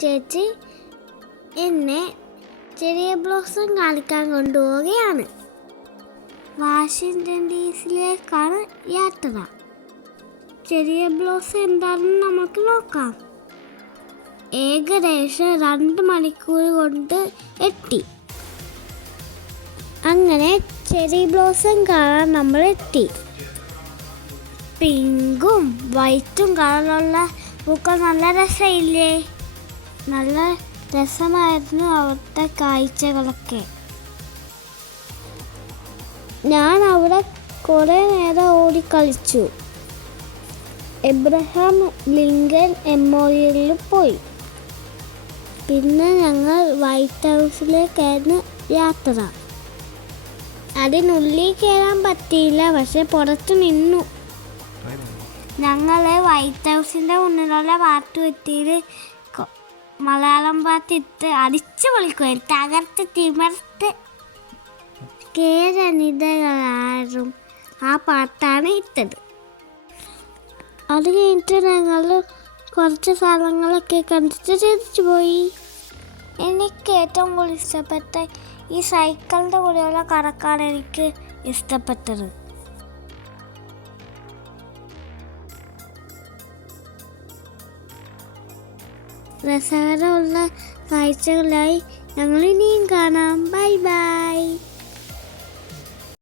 ചേച്ചി എന്നെ ചെറിയ ബ്ലോസം കാണിക്കാൻ കൊണ്ടുപോവുകയാണ്. വാഷിംഗ്ടൺ ഡിസിയിലേക്കാണ് യാത്ര. ചെറിയ ബ്ലോസം എന്താണെന്ന് നമുക്ക് നോക്കാം. ഏകദേശം 2 മണിക്കൂർ കൊണ്ട് എത്തി. അങ്ങനെ ചെറി ബ്ലോസം കാണാൻ നമ്മൾ എത്തി. പിങ്കും വൈറ്റും കളറുള്ള പൂക്കൾ നല്ല രസമില്ലേ? നല്ല രസമായിരുന്നു അവിടുത്തെ കാഴ്ചകളൊക്കെ. ഞാൻ അവിടെ കുറേ നേരം ഓടിക്കളിച്ചു. എബ്രഹാം ലിങ്കൻ മെമ്മോറിയലിൽ പോയി. പിന്നെ ഞങ്ങൾ വൈറ്റ് ഹൗസിലേക്കായിരുന്നു യാത്ര. അതിനുള്ളിൽ കയറാൻ പറ്റിയില്ല, പക്ഷെ പുറത്ത് നിന്നു. ഞങ്ങൾ വൈറ്റ് ഹൗസിൻ്റെ മുന്നിലുള്ള പാട്ടുപറ്റിയിൽ മലയാളം പാട്ടിട്ട് അടിച്ചു പൊളിക്കുമായിരുന്നു. തകർത്ത് തിമർത്ത് കേരനിതകളാരും ആ പാട്ടാണ് ഇട്ടത്. അത് കഴിഞ്ഞിട്ട് ഞങ്ങൾ കുറച്ച് സ്ഥലങ്ങളൊക്കെ കണ്ടിട്ട് തിരിച്ചു പോയി. എനിക്ക് ഏറ്റവും കൂടുതൽ ഇഷ്ടപ്പെട്ട ഈ സൈക്കിളിൻ്റെ കൂടെയുള്ള കറക്കാണ് എനിക്ക് ഇഷ്ടപ്പെട്ടത്. രസകരമുള്ള കാഴ്ചകളായി ഞങ്ങൾ ഇനിയും കാണാം. Bye bye.